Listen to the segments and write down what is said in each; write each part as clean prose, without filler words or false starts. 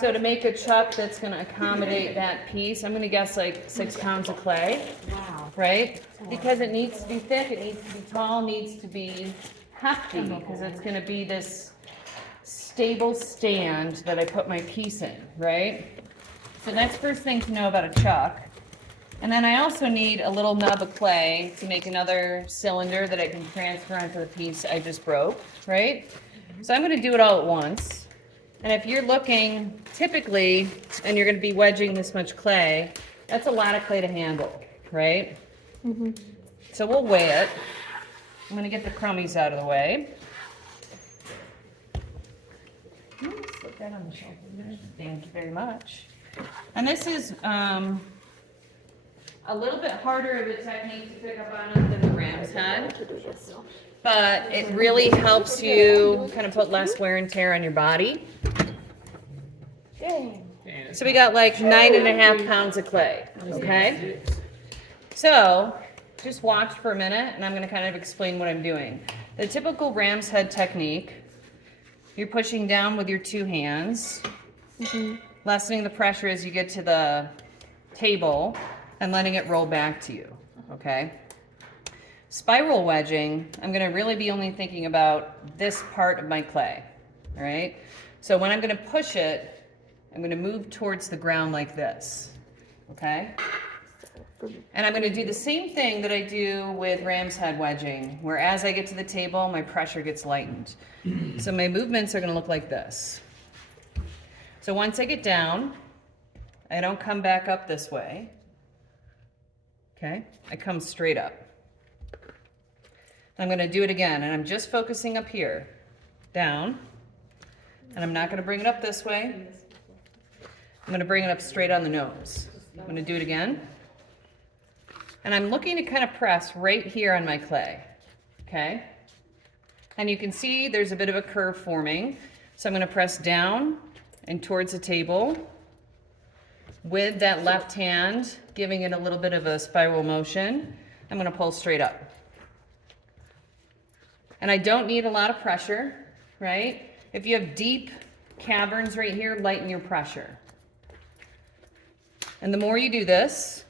So to make a chuck that's gonna accommodate that piece, I'm gonna guess like 6 pounds of clay. Wow. Right? Because it needs to be thick, it needs to be tall, needs to be hefty, because it's gonna be this stable stand that I put my piece in, right? So that's first thing to know about a chuck. And then I also need a little nub of clay to make another cylinder that I can transfer onto the piece I just broke, right? So I'm gonna do it all at once. And if you're looking typically, and you're gonna be wedging this much clay, that's a lot of clay to handle, right? So we'll weigh it. I'm gonna get the crummies out of the way. Slip that on the shelf. Thank you very much. And this is a little bit harder of a technique to pick up on than the ram's head, but it really helps you kind of put less wear and tear on your body. So we got like 9.5 pounds of clay, okay? So just watch for a minute and I'm gonna kind of explain what I'm doing. The typical ram's head technique, you're pushing down with your 2 hands, lessening the pressure as you get to the table and letting it roll back to you, okay? Spiral wedging, I'm gonna really be only thinking about this part of my clay, all right? So when I'm gonna push it, I'm gonna move towards the ground like this, okay? And I'm gonna do the same thing that I do with ram's head wedging, where as I get to the table, my pressure gets lightened. So my movements are gonna look like this. So once I get down, I don't come back up this way. Okay, I come straight up. I'm gonna do it again, and I'm just focusing up here, down, and I'm not gonna bring it up this way. I'm gonna bring it up straight on the nose. I'm gonna do it again. And I'm looking to kind of press right here on my clay, okay? And you can see there's a bit of a curve forming. So I'm gonna press down and towards the table with that left hand, giving it a little bit of a spiral motion. I'm gonna pull straight up. And I don't need a lot of pressure, right? If you have deep caverns right here, lighten your pressure. And the more you do this,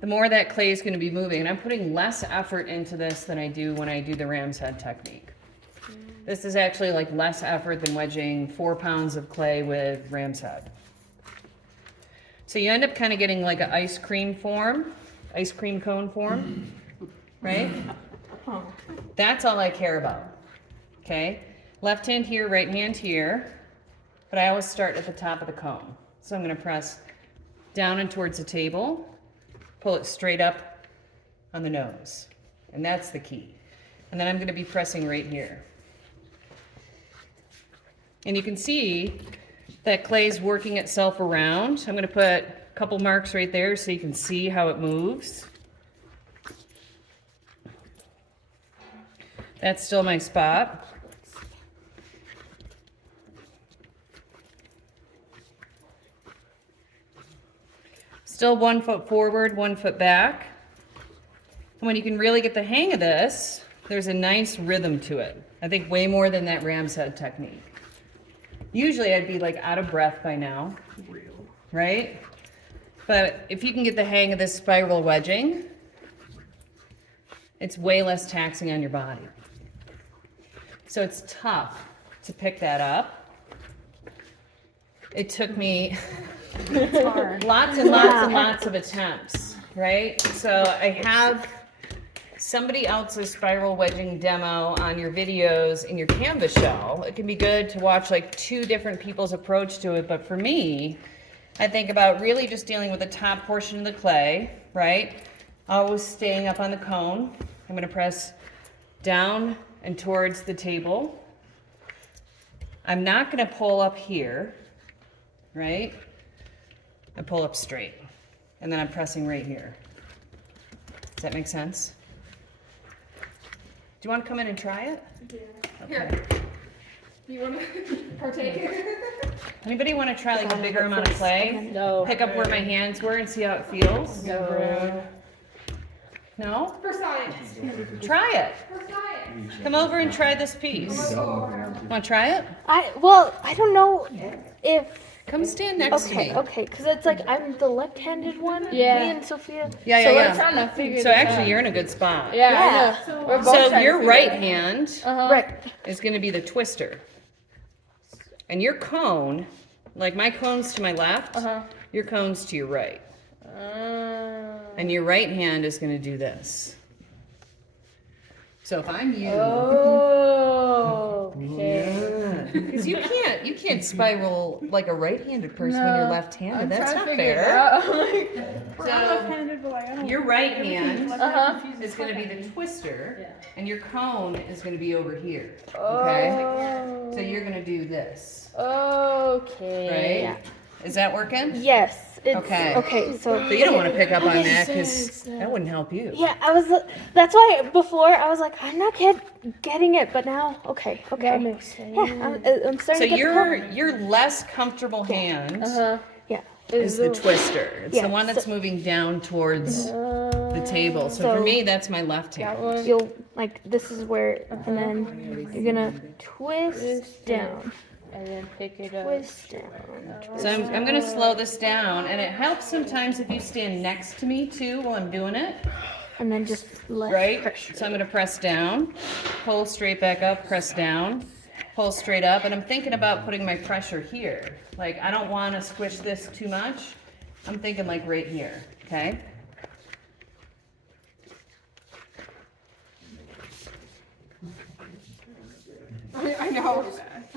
the more that clay is gonna be moving. And I'm putting less effort into this than I do when I do the ram's head technique. This is actually like less effort than wedging 4 pounds of clay with ram's head. So you end up kind of getting like an ice cream form, ice cream cone form, right? That's all I care about, okay? Left hand here, right hand here, but I always start at the top of the cone. So I'm gonna press down and towards the table, pull it straight up on the nose, and that's the key. And then I'm gonna be pressing right here. And you can see that clay's working itself around. I'm gonna put a couple marks right there so you can see how it moves. That's still my spot. Still 1 foot forward, 1 foot back. And when you can really get the hang of this, there's a nice rhythm to it. I think way more than that ram's head technique. Usually I'd be like out of breath by now, right? But if you can get the hang of this spiral wedging, it's way less taxing on your body. So it's tough to pick that up. It took me lots and lots and lots of attempts, right? So I have somebody else's spiral wedging demo on your videos in your Canvas shell. It can be good to watch like 2 different people's approach to it, but for me, I think about really just dealing with the top portion of the clay, right? Always staying up on the cone. I'm gonna press down and towards the table. I'm not gonna pull up here, right? I pull up straight, and then I'm pressing right here. Does that make sense? Do you want to come in and try it? Yeah. Okay. Here. You want to partake? Anybody want to try like a bigger amount of clay? No. Pick up where my hands were and see how it feels? No. No? For science. Try it. For science. Come over and try this piece. Want to try it? I don't know if. Come stand next to me. Okay, because it's like I'm the left-handed one. Yeah. Me and Sophia. Yeah, So we're yeah, trying to figure yeah. So this actually, out. you're in a good spot. Yeah, Yeah. I know. We're both So trying to your figure right it out. hand Right. is going to be the twister. And your cone, like my cone's to my left, your cone's to your right. And your right hand is going to do this. So if I'm you, Oh, okay. because you can't spiral like a right-handed person when you're left-handed. I'm That's trying not to figure it fair. out. So your right hand Uh-huh. is going to be the twister, and your cone is going to be over here. Okay. So you're going to do this, Okay. right? Is that working? Yes. It's, Okay. Okay. So. So you don't want to pick up on that because that wouldn't help you. Yeah, I was. That's why before I was like, I'm not getting it, but now, okay. That makes sense. Yeah, I'm starting So to get your less comfortable hand Yeah. is the twister. It's Yeah, the one that's so- moving down towards the table. So for So- me, that's my left hand. You'll like this is where, and then you're gonna twist down, And then pick it up. twist down. So I'm going to slow this down, and it helps sometimes if you stand next to me too while I'm doing it, And then just let right? pressure. So I'm going to press down, pull straight back up, press down, pull straight up, and I'm thinking about putting my pressure here. Like I don't want to squish this too much. I'm thinking like right here, okay? I know.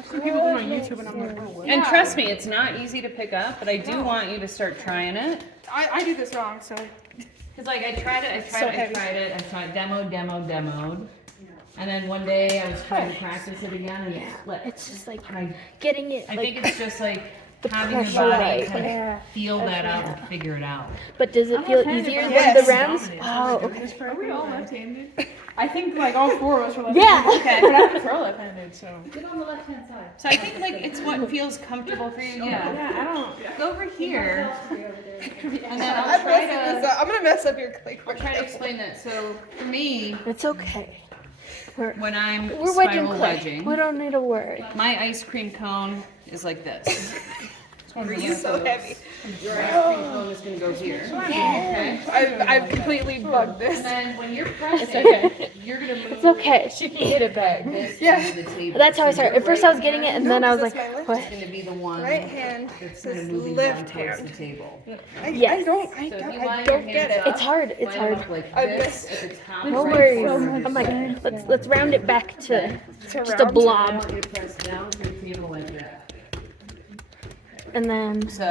Some people do it on YouTube and I'm like, oh, And trust me, it's not easy to pick up, but I do want you to start trying it. I do this wrong, so. Cause like I tried it, I demoed. And then one day I was trying to practice it again and it slipped. It's just like I getting it. I Like, think it's just like the having your pressure, body right. kind Yeah. of feel that out and figure it out. but does it feel easier than Yes. the rounds? Oh, okay. Are we all left-handed? I think like all four of us are left-handed. Yeah. Okay. But I prefer left-handed, so. So I think like it's what feels comfortable for you. Yeah. Yeah, I don't. Go over here. And then I'll try to I'm gonna mess up your I'll try to explain that. So for me, It's okay. when I'm We're wedging spiral clay. wedging, We don't need to worry. my ice cream cone is like this. For you, so heavy. your ice cream cone is gonna go here. Okay. I've completely bugged this. And then when you're pressing, you're gonna move It's okay. She can get it back. this Yeah. into the table. That's how I So started. your At first, I was right getting it, hand and then I was That's like, my left what? is gonna be the one Right hand that's kind of says moving left down towards hand. the table. I Yes. don't So if you line I your don't get hands it. up, It's hard. It's line them hard. up like I this missed- at the top. No right worries. corner. I'm like, let's round it back to just a round. I blob, want you to press down to the table like that. and then. So